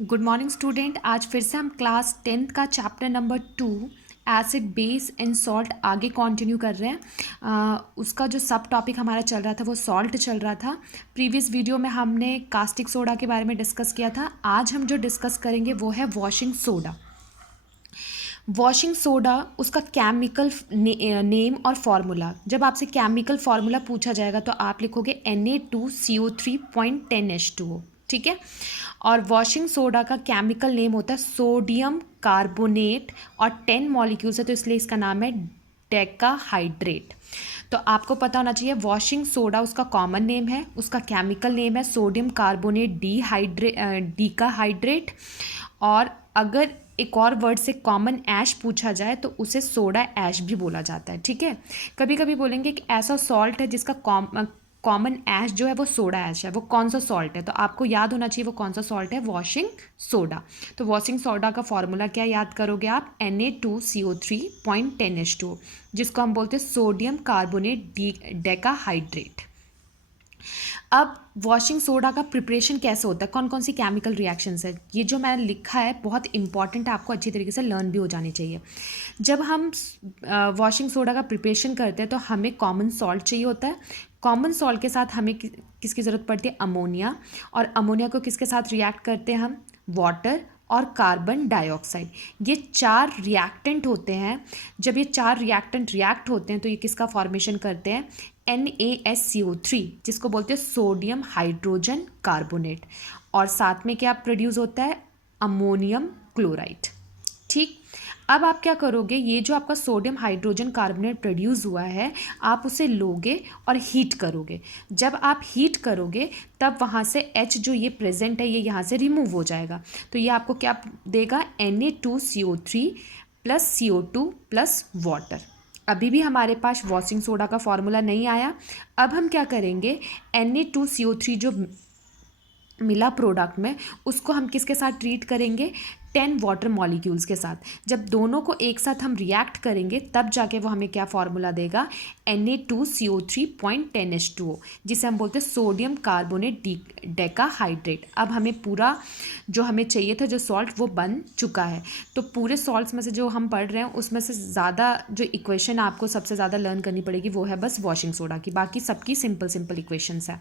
Good morning student. आज फिर से हम क्लास 10th का chapter number 2 acid base and salt आगे कंटिन्यू कर रहे हैं। उसका जो सब टॉपिक हमारा चल रहा था वो सॉल्ट चल रहा था। प्रीवियस वीडियो में हमने कास्टिक सोडा के बारे में डिस्कस किया था। आज हम जो डिस्कस करेंगे वो है वॉशिंग सोडा। वॉशिंग सोडा उसका केमिकल नेम और फार्मूला। जब आपसे केमिकल फार्मूला पूछा जाएगा तो आप लिखोगे Na2CO3.10H2O, ठीक है। और वॉशिंग सोडा का केमिकल नेम होता है सोडियम कार्बोनेट और 10 मॉलिक्यूल्स है तो इसलिए इसका नाम है डेकाहाइड्रेट। तो आपको पता होना चाहिए वॉशिंग सोडा उसका कॉमन नेम है, उसका केमिकल नेम है सोडियम कार्बोनेट डीकाहाइड्रेट। और अगर एक और वर्ड से कॉमन ऐश पूछा जाए तो उसे सोडा ऐश भी बोला जाता है, ठीक है। कभी कभी बोलेंगे कि ऐसा सॉल्ट है जिसका कॉमन ऐश जो है वो सोडा ऐश है, वो कौन सा सॉल्ट है, तो आपको याद होना चाहिए वो कौन सा सॉल्ट है, वॉशिंग सोडा। तो वॉशिंग सोडा का फॉर्मूला क्या याद करोगे आप, Na2CO3.10H2O, जिसको हम बोलते हैं सोडियम कार्बोनेट डेकाहाइड्रेट। अब वॉशिंग सोडा का प्रिपरेशन कैसे होता है, कौन कौन सी केमिकल रिएक्शंस है, ये जो मैंने लिखा है बहुत इंपॉर्टेंट है, आपको अच्छी तरीके से लर्न भी हो जानी चाहिए। जब हम वॉशिंग सोडा का प्रिपरेशन करते हैं तो हमें कॉमन सॉल्ट चाहिए होता है। कॉमन सॉल्ट के साथ हमें किसकी ज़रूरत पड़ती है, अमोनिया। और अमोनिया को किसके साथ रिएक्ट करते हैं हम, वाटर और कार्बन डाइऑक्साइड। ये चार रिएक्टेंट होते हैं। जब ये चार रिएक्टेंट रिएक्ट होते हैं तो ये किसका फॉर्मेशन करते हैं, NaSCO3, जिसको बोलते हैं सोडियम हाइड्रोजन कार्बोनेट। और साथ में क्या प्रोड्यूस होता है, अमोनियम क्लोराइड, ठीक। अब आप क्या करोगे, ये जो आपका सोडियम हाइड्रोजन कार्बोनेट प्रोड्यूस हुआ है आप उसे लोगे और हीट करोगे। जब आप हीट करोगे तब वहाँ से H जो ये प्रेजेंट है ये यहाँ से रिमूव हो जाएगा। तो ये आपको क्या देगा, Na2CO3 plus CO2 plus water. अभी भी हमारे पास वॉशिंग सोडा का फॉर्मूला नहीं आया। अब हम क्या करेंगे, Na2CO3 जो मिला प्रोडक्ट में उसको हम किसके साथ ट्रीट करेंगे, 10 वाटर मॉलिक्यूल्स के साथ। जब दोनों को एक साथ हम रिएक्ट करेंगे तब जाके वो हमें क्या फॉर्मूला देगा, Na2CO3.10H2O, जिसे हम बोलते हैं सोडियम कार्बोनेट डेकाहाइड्रेट। अब हमें पूरा जो हमें चाहिए था जो सॉल्ट वो बन चुका है। तो पूरे सॉल्ट्स में से जो हम पढ़ रहे हैं उसमें से ज़्यादा जो इक्वेशन आपको सबसे ज़्यादा लर्न करनी पड़ेगी वो है बस वॉशिंग सोडा की, बाकी सबकी सिंपल सिंपल इक्वेशंस है।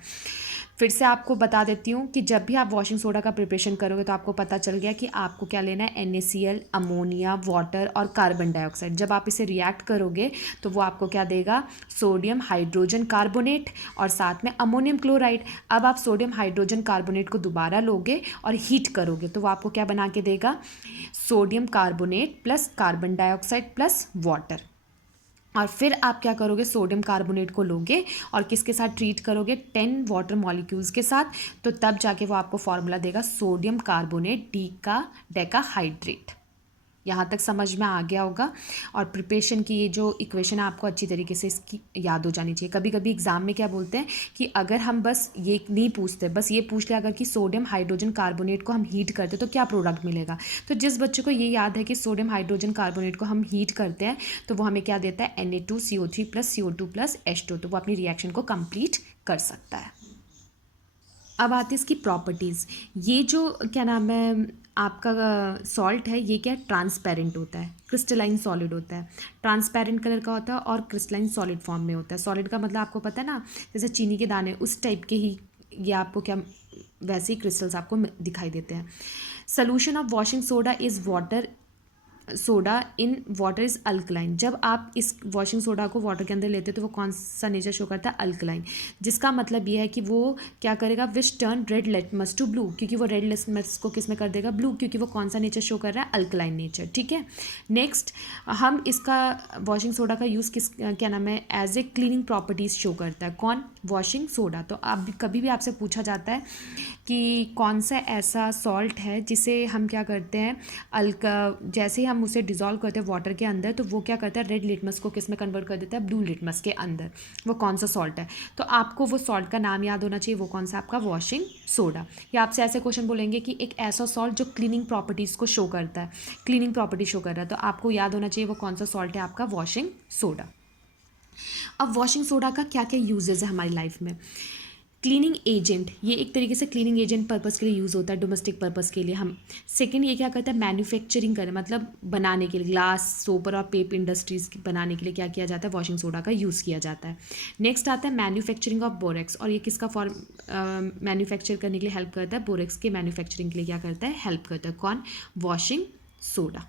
फिर से आपको बता देती हूँ कि जब भी आप वॉशिंग सोडा का प्रिपरेशन करोगे तो आपको पता चल गया कि आपको क्या लेना है, NaCl, अमोनिया, वाटर और कार्बन डाइऑक्साइड। जब आप इसे रिएक्ट करोगे तो वो आपको क्या देगा, सोडियम हाइड्रोजन कार्बोनेट और साथ में अमोनियम क्लोराइड। अब आप सोडियम हाइड्रोजन कार्बोनेट को दोबारा लोगे और हीट करोगे तो वो आपको क्या बना के देगा, sodium carbonate plus carbon dioxide plus water. और फिर आप क्या करोगे, सोडियम कार्बोनेट को लोगे और किसके साथ ट्रीट करोगे, 10 वाटर मॉलिक्यूल्स के साथ। तो तब जाके वो आपको फॉर्मूला देगा सोडियम कार्बोनेट डेकाहाइड्रेट। यहाँ तक समझ में आ गया होगा। और प्रिपरेशन की ये जो इक्वेशन है आपको अच्छी तरीके से इसकी याद हो जानी चाहिए। कभी कभी एग्जाम में क्या बोलते हैं कि अगर हम बस ये नहीं पूछते, बस ये पूछ लिया अगर कि सोडियम हाइड्रोजन कार्बोनेट को हम हीट करते तो क्या प्रोडक्ट मिलेगा। तो जिस बच्चे को ये याद है कि सोडियम हाइड्रोजन कार्बोनेट को हम हीट करते हैं तो वो हमें क्या देता है, Na2CO3 plus CO2 plus H2, तो वो अपनी रिएक्शन को कंप्लीट कर सकता है। अब आती है इसकी प्रॉपर्टीज़। ये जो क्या नाम है आपका सॉल्ट है ये क्या ट्रांसपेरेंट होता है, क्रिस्टलाइन सॉलिड होता है। ट्रांसपेरेंट कलर का होता है और क्रिस्टलाइन सॉलिड फॉर्म में होता है। सॉलिड का मतलब आपको पता है ना, जैसे चीनी के दाने उस टाइप के ही ये आपको क्या वैसे ही क्रिस्टल्स आपको दिखाई देते हैं। Solution of washing soda is water, soda in water is alkaline. जब आप इस वॉशिंग सोडा को वाटर के अंदर लेते हो तो वो कौन सा नेचर शो करता है, अल्कलाइन। जिसका मतलब ये है कि वो क्या करेगा, which turn red litmus to blue, क्योंकि वो रेड लिटमस को किस में कर देगा, ब्लू, क्योंकि वो कौन सा नेचर शो कर रहा है, अल्कलाइन नेचर, ठीक है। नेक्स्ट हम इसका वॉशिंग सोडा का यूज़ किस क्या नाम है, as a cleaning properties show करता है, कौन, वॉशिंग सोडा। तो आप कभी भी आपसे पूछा जाता है कि कौन सा ऐसा सॉल्ट है जिसे हम क्या करते हैं, जैसे ही हम उसे डिज़ोल्व करते हैं वाटर के अंदर तो वो क्या करता है, रेड लिटमस को किस में कन्वर्ट कर देता है, ब्लू लिटमस के अंदर। वो कौन सा सॉल्ट है, तो आपको वो सॉल्ट का नाम याद होना चाहिए, वो कौन सा, आपका वॉशिंग सोडा। या आपसे ऐसे क्वेश्चन बोलेंगे कि एक ऐसा सॉल्ट जो क्लीनिंग प्रॉपर्टीज़ को शो करता है, क्लीनिंग प्रॉपर्टी शो कर रहा है, तो आपको याद होना चाहिए वो कौन सा सॉल्ट है, आपका वॉशिंग सोडा। अब वॉशिंग सोडा का क्या क्या यूजेस है हमारी लाइफ में। क्लीनिंग एजेंट, ये एक तरीके से क्लीनिंग एजेंट पर्पस के लिए यूज़ होता है, डोमेस्टिक पर्पस के लिए हम। सेकंड, ये क्या करता है, मैन्युफैक्चरिंग कर, मतलब बनाने के लिए, ग्लास, सोपर और पेपर इंडस्ट्रीज़ बनाने के लिए क्या किया जाता है, वॉशिंग सोडा का यूज़ किया जाता है। नेक्स्ट आता है मैन्युफैक्चरिंग ऑफ बोरेक्स, और ये किसका फॉर्म मैन्युफैक्चर करने के लिए हेल्प करता है, बोरेक्स के मैन्युफैक्चरिंग के लिए क्या करता है, हेल्प करता है। कौन, वॉशिंग सोडा।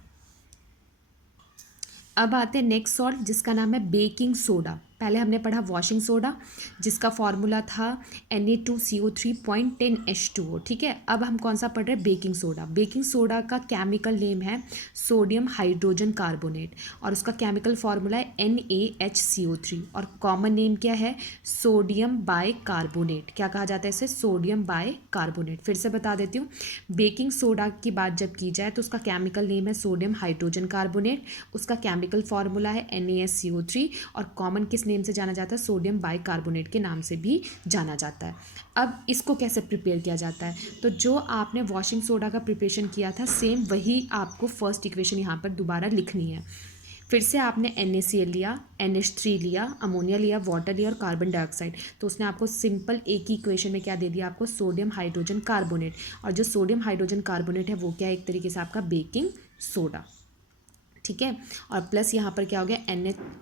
अब आते हैं नेक्स्ट सॉल्ट जिसका नाम है बेकिंग सोडा। पहले हमने पढ़ा वॉशिंग सोडा जिसका फॉर्मूला था Na2CO3.10H2O, ठीक है। अब हम कौन सा पढ़ रहे हैं, बेकिंग सोडा। बेकिंग सोडा का केमिकल नेम है सोडियम हाइड्रोजन कार्बोनेट, और उसका केमिकल फॉर्मूला है NaHCO3, और कॉमन नेम क्या है, सोडियम बाई कार्बोनेट। क्या कहा जाता है इसे, सोडियम बाई कार्बोनेट। फिर से बता देती हूँ, बेकिंग सोडा की बात जब की जाए तो उसका केमिकल नेम है सोडियम हाइड्रोजन कार्बोनेट, उसका केमिकल फॉर्मूला है NaSCO3, और कॉमन किस नेम से जाना जाता है, सोडियम बाइकार्बोनेट के नाम से भी जाना जाता है। अब इसको कैसे प्रिपेयर किया जाता है, तो जो आपने वॉशिंग सोडा का प्रिपरेशन किया था सेम वही आपको फर्स्ट इक्वेशन यहाँ पर दोबारा लिखनी है। फिर से आपने NaCl लिया, NH3 लिया, अमोनिया लिया, वाटर लिया और कार्बन डाइऑक्साइड, तो उसने आपको सिंपल एक ही इक्वेशन में क्या दे दिया, आपको सोडियम हाइड्रोजन कार्बोनेट। और जो सोडियम हाइड्रोजन कार्बोनेट है वो क्या है, एक तरीके से आपका बेकिंग सोडा, ठीक है। और प्लस यहाँ पर क्या हो गया,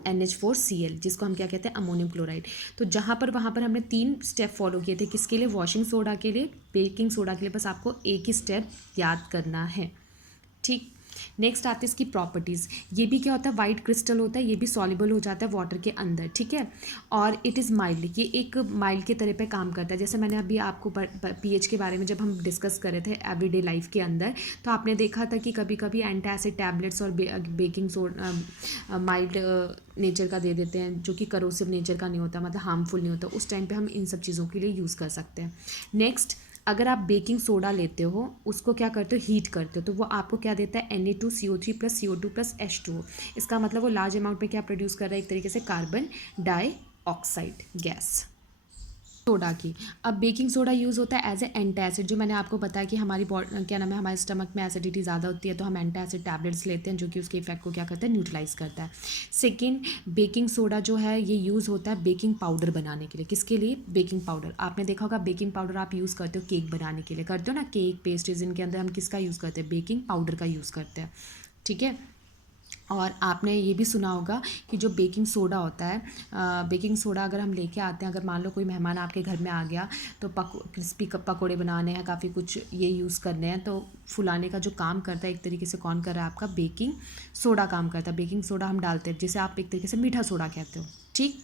NH4Cl, जिसको हम क्या कहते हैं, अमोनियम क्लोराइड। तो जहाँ पर वहाँ पर हमने 3 स्टेप फॉलो किए थे, किसके लिए, वॉशिंग सोडा के लिए, बेकिंग सोडा के लिए, बस आपको एक ही स्टेप याद करना है, ठीक। नेक्स्ट आती है इसकी प्रॉपर्टीज़। ये भी क्या होता है, वाइट क्रिस्टल होता है, ये भी सॉल्युबल हो जाता है वाटर के अंदर, ठीक है। और इट इज़ माइल्ड, ये एक माइल्ड के तरह पे काम करता है। जैसे मैंने अभी आपको पीएच के बारे में जब हम डिस्कस कर रहे थे एवरीडे लाइफ के अंदर, तो आपने देखा था कि कभी कभी एंटासिड टैबलेट्स और बेकिंग सोडा माइल्ड नेचर का दे देते हैं, जो कि करोसिव नेचर का नहीं होता, मतलब हार्मफुल नहीं होता। उस टाइम पे हम इन सब चीज़ों के लिए यूज़ कर सकते हैं। नेक्स्ट, अगर आप बेकिंग सोडा लेते हो, उसको क्या करते हो, हीट करते हो, तो वो आपको क्या देता है, Na2CO3 + CO2 + H2O। इसका मतलब वो लार्ज अमाउंट में क्या प्रोड्यूस कर रहा है, एक तरीके से कार्बन डाइऑक्साइड गैस सोडा की। अब बेकिंग सोडा यूज़ होता है एज ए एंटासिड, जो मैंने आपको बताया कि हमारी क्या नाम है, हमारे स्टमक में एसिडिटी ज़्यादा होती है तो हम एंटासिड टैबलेट्स लेते हैं, जो कि उसके इफेक्ट को क्या करता है, न्यूट्रलाइज करता है। सेकेंड, बेकिंग सोडा जो है ये यूज़ होता है बेकिंग पाउडर बनाने के लिए। किसके लिए, बेकिंग पाउडर। आपने देखा होगा बेकिंग पाउडर आप यूज़ करते हो केक बनाने के लिए, करते हो ना, केक पेस्ट्रीज, इनके अंदर हम किसका यूज़ करते हैं, बेकिंग पाउडर का यूज़ करते हैं, ठीक है। और आपने ये भी सुना होगा कि जो बेकिंग सोडा होता है, बेकिंग सोडा अगर हम लेके आते हैं, अगर मान लो कोई मेहमान आपके घर में आ गया, तो क्रिस्पी पकोड़े बनाने हैं, काफ़ी कुछ ये यूज़ करने हैं, तो फुलाने का जो काम करता है एक तरीके से कौन कर रहा है, आपका बेकिंग सोडा काम करता है। बेकिंग सोडा हम डालते हैं, जिसे आप एक तरीके से मीठा सोडा कहते हो, ठीक।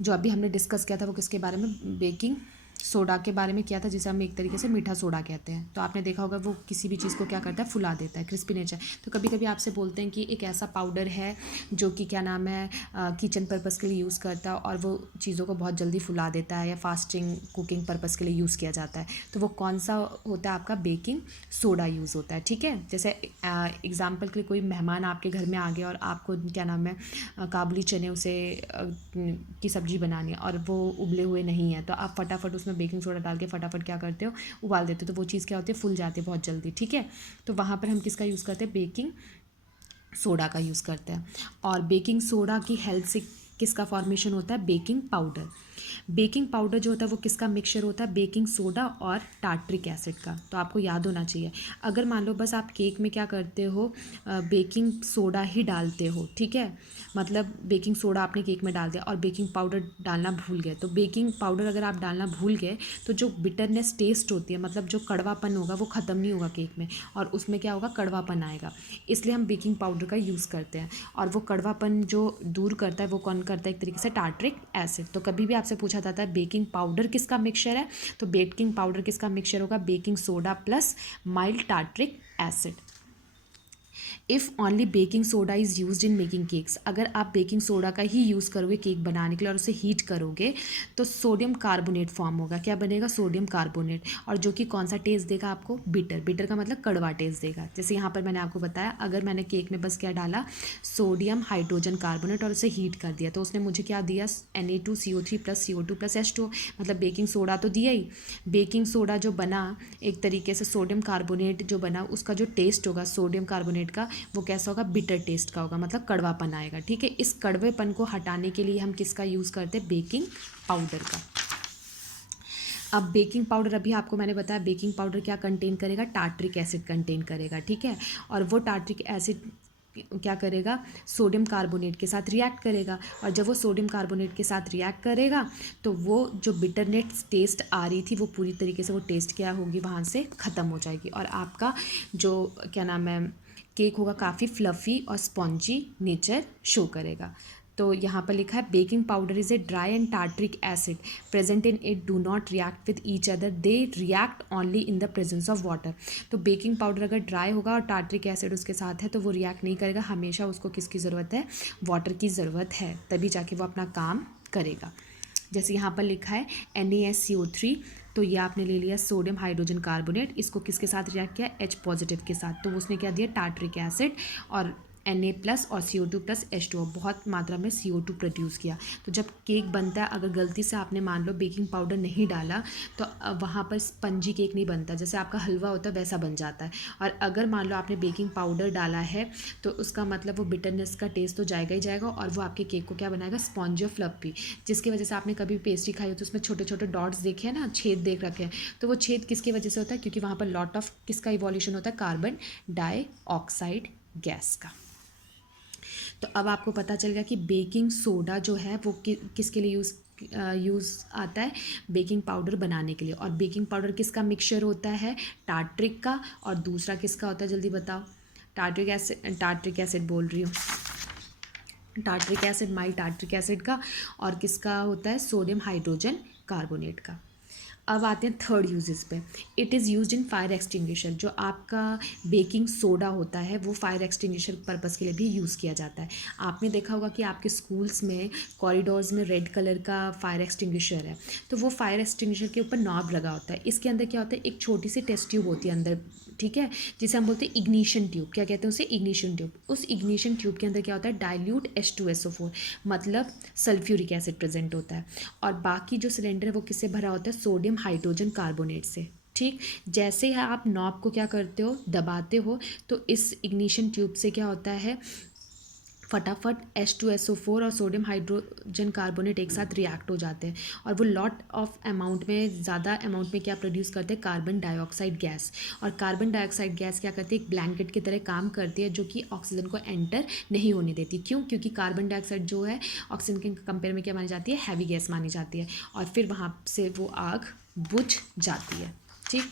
जो अभी हमने डिस्कस किया था वो किसके बारे में, बेकिंग सोडा के बारे में किया था, जिसे हम एक तरीके से मीठा सोडा कहते हैं। तो आपने देखा होगा वो किसी भी चीज़ को क्या करता है, फुला देता है, क्रिस्पी नेचर। तो कभी कभी आपसे बोलते हैं कि एक ऐसा पाउडर है जो कि क्या नाम है, किचन पर्पज़ के लिए यूज़ करता है और वो चीज़ों को बहुत जल्दी फुला देता है, या फास्टिंग कुकिंग पर्पज़ के लिए यूज़ किया जाता है। तो वो कौन सा होता है, आपका बेकिंग सोडा यूज़ होता है, ठीक है। जैसे एग्जाम्पल के लिए कोई मेहमान आपके घर में आ गया और आपको क्या नाम है, काबुली चने उसे की सब्ज़ी बनानी है और वो उबले हुए नहीं है, तो आप फटाफट उसमें बेकिंग सोडा डाल के फटाफट क्या करते हो, उबाल देते हो, तो वो चीज़ क्या होती है, फूल जाती है बहुत जल्दी, ठीक है। तो वहाँ पर हम किसका यूज़ करते हैं, बेकिंग सोडा का यूज़ करते हैं। और बेकिंग सोडा की हेल्प से किसका फॉर्मेशन होता है, बेकिंग पाउडर। बेकिंग पाउडर जो होता है वो किसका मिक्सचर होता है, बेकिंग सोडा और टार्ट्रिक एसिड का। तो आपको याद होना चाहिए, अगर मान लो बस आप केक में क्या करते हो, बेकिंग सोडा ही डालते हो, ठीक है, मतलब बेकिंग सोडा आपने केक में डाल दिया और बेकिंग पाउडर डालना भूल गए, तो बेकिंग पाउडर अगर आप डालना भूल गए तो जो बिटरनेस टेस्ट होती है, मतलब जो कड़वापन होगा वो ख़त्म नहीं होगा केक में, और उसमें क्या होगा, कड़वापन आएगा। इसलिए हम बेकिंग पाउडर का यूज़ करते हैं, और वो कड़वापन जो दूर करता है वो कौन करता है, एक तरीके से टार्ट्रिक एसिड। तो कभी भी आपसे पूछा जाता है बेकिंग पाउडर किसका मिक्सचर है, तो बेकिंग पाउडर किसका मिक्सचर होगा, baking soda plus mild tartaric acid. If only baking soda is use in making cakes, अगर आप बेकिंग सोडा का ही यूज़ करोगे केक बनाने के लिए और उसे हीट करोगे तो सोडियम कार्बोनेट फॉर्म होगा। क्या बनेगा, सोडियम कार्बोनेट, और जो कि कौन सा टेस्ट देगा आपको, बिटर। बिटर का मतलब कड़वा टेस्ट देगा। जैसे यहाँ पर मैंने आपको बताया, अगर मैंने केक में बस क्या डाला, सोडियम हाइड्रोजन कार्बोनेट, और उसे हीट कर दिया, तो उसने मुझे क्या दिया, Na2CO3 + CO2 + H2O, मतलब बेकिंग सोडा तो दिया ही। बेकिंग सोडा जो बना, एक तरीके से सोडियम कार्बोनेट जो बना, उसका जो टेस्ट होगा सोडियम कार्बोनेट का, वो कैसा होगा, बिटर टेस्ट का होगा, मतलब कड़वापन आएगा, ठीक है। इस कड़वेपन को हटाने के लिए हम किसका यूज़ करते हैं, बेकिंग पाउडर का। अब बेकिंग पाउडर, अभी आपको मैंने बताया बेकिंग पाउडर क्या कंटेन करेगा, टार्ट्रिक एसिड कंटेन करेगा, ठीक है। और वो टार्ट्रिक एसिड क्या करेगा, सोडियम कार्बोनेट के साथ रिएक्ट करेगा, और जब वो सोडियम कार्बोनेट के साथ रिएक्ट करेगा तो वो जो बिटरनेस टेस्ट आ रही थी वो पूरी तरीके से वो टेस्ट क्या होगी वहाँ से ख़त्म हो जाएगी, और आपका जो क्या नाम है केक होगा काफ़ी फ्लफ़ी और स्पॉन्जी नेचर शो करेगा। तो यहाँ पर लिखा है baking powder is a dry and tartaric acid present in it do not react with each other, they react only in the presence of water. तो बेकिंग पाउडर अगर dry होगा और टार्ट्रिक एसिड उसके साथ है तो वो रिएक्ट नहीं करेगा, हमेशा उसको किसकी ज़रूरत है, वाटर की ज़रूरत है, तभी जाके वो अपना काम करेगा। जैसे यहाँ पर लिखा है NaSCO3, तो ये आपने ले लिया सोडियम हाइड्रोजन कार्बोनेट, इसको किसके साथ रिएक्ट किया, H पॉजिटिव के साथ, तो उसने क्या दिया, टार्ट्रिक एसिड और Na+ और CO2 + H2O, बहुत मात्रा में CO2 प्रोड्यूस किया। तो जब केक बनता है, अगर गलती से आपने मान लो बेकिंग पाउडर नहीं डाला तो वहाँ पर स्पंजी केक नहीं बनता, जैसे आपका हलवा होता है वैसा बन जाता है। और अगर मान लो आपने बेकिंग पाउडर डाला है तो उसका मतलब वो बिटरनेस का टेस्ट तो जाएगा ही जाएगा, और वो आपके केक को क्या बनाएगा, स्पॉन्जी और फ्लफी, जिसकी वजह से आपने कभी पेस्ट्री खाई हो तो उसमें छोटे छोटे डॉट्स देखे हैं ना, छेद देख रखे हैं, तो वो छेद किसकी वजह से होता है, क्योंकि वहाँ पर लॉट ऑफ किसका इवोल्यूशन होता है, कार्बन डाइऑक्साइड गैस का। तो अब आपको पता चल गया कि बेकिंग सोडा जो है वो किसके लिए यूज़ आता है, बेकिंग पाउडर बनाने के लिए। और बेकिंग पाउडर किसका मिक्सचर होता है, टार्ट्रिक का, और दूसरा किसका होता है, जल्दी बताओ, टार्ट्रिक एसिड बोल रही हूँ, tartaric acid, mile tartaric acid का, और किसका होता है, सोडियम हाइड्रोजन कार्बोनेट का। अब आते हैं थर्ड यूजेस पे। It is used in fire extinguisher, जो आपका बेकिंग सोडा होता है वो फायर एक्सटिंग्विशर पर्पज़ के लिए भी यूज़ किया जाता है। आपने देखा होगा कि आपके स्कूल्स में कॉरिडोर्स में रेड कलर का फायर एक्सटिंग्विशर है, तो वो फायर एक्सटिंग्विशर के ऊपर नॉब लगा होता है, इसके अंदर क्या होता है, एक छोटी सी टेस्ट ट्यूब होती है अंदर, ठीक है, जिसे हम बोलते हैं इग्निशन ट्यूब। क्या कहते हैं उसे, इग्निशन ट्यूब। उस इग्निशन ट्यूब के अंदर क्या होता है, डाइल्यूट H2SO4 मतलब सल्फ्यूरिक एसिड प्रेजेंट होता है, और बाकी जो सिलेंडर है वो किससे भरा होता है, सोडियम हाइड्रोजन कार्बोनेट से, ठीक। जैसे ही आप नॉब को क्या करते हो, दबाते हो, तो इस इग्निशन ट्यूब से क्या होता है, फटाफट H2SO4 और सोडियम हाइड्रोजन कार्बोनेट एक साथ रिएक्ट हो जाते हैं, और वो लॉट ऑफ अमाउंट में, ज़्यादा अमाउंट में क्या प्रोड्यूस करते हैं, कार्बन डाइऑक्साइड गैस। और कार्बन डाइऑक्साइड गैस क्या करती है, एक ब्लैंकेट की तरह काम करती है, जो कि ऑक्सीजन को एंटर नहीं होने देती। क्यों, क्योंकि कार्बन डाइऑक्साइड जो है ऑक्सीजन के कंपेयर में क्या मानी जाती है, हैवी गैस मानी जाती है, और फिर वहाँ से वो आग बुझ जाती है, ठीक।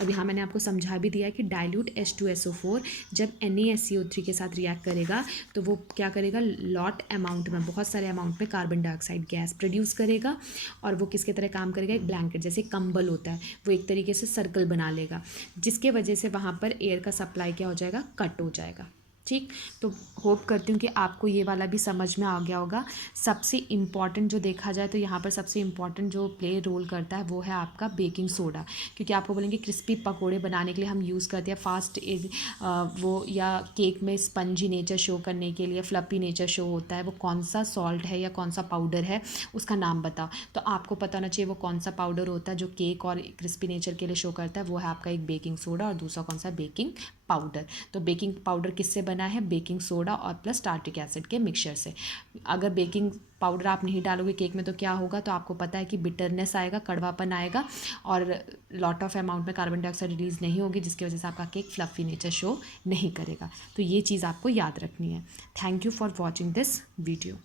अब यहाँ मैंने आपको समझा भी दिया है कि डाइल्यूट H2SO4 जब NaSCO3 के साथ रिएक्ट करेगा तो वो क्या करेगा, लॉट अमाउंट में, बहुत सारे अमाउंट में कार्बन डाइऑक्साइड गैस प्रोड्यूस करेगा, और वो किसके तरह काम करेगा, एक ब्लैंकेट जैसे कंबल होता है, वो एक तरीके से सर्कल बना लेगा, जिसके वजह से वहाँ पर एयर का सप्लाई क्या हो जाएगा, कट हो जाएगा, ठीक। तो होप करती हूँ कि आपको ये वाला भी समझ में आ गया होगा। सबसे इम्पॉर्टेंट जो देखा जाए तो यहाँ पर सबसे इम्पॉर्टेंट जो प्ले रोल करता है वो है आपका बेकिंग सोडा, क्योंकि आपको बोलेंगे क्रिस्पी पकोड़े बनाने के लिए हम यूज़ करते हैं फास्ट वो, या केक में स्पंजी नेचर शो करने के लिए, फ्लफी नेचर शो होता है, वो कौन सा सॉल्ट है या कौन सा पाउडर है उसका नाम बताओ। तो आपको पता होना चाहिए वो कौन सा पाउडर होता है जो केक और क्रिस्पी नेचर के लिए शो करता है, वो है आपका एक बेकिंग सोडा, और दूसरा कौन सा, बेकिंग पाउडर। तो बेकिंग पाउडर किससे बना है, बेकिंग सोडा और प्लस टार्ट्रिक एसिड के मिक्सचर से। अगर बेकिंग पाउडर आप नहीं डालोगे केक में तो क्या होगा, तो आपको पता है कि बिटरनेस आएगा, कड़वापन आएगा, और लॉट ऑफ अमाउंट में कार्बन डाइऑक्साइड रिलीज़ नहीं होगी, जिसकी वजह से आपका केक फ्लफी नेचर शो नहीं करेगा। तो ये चीज़ आपको याद रखनी है। Thank you for watching this video.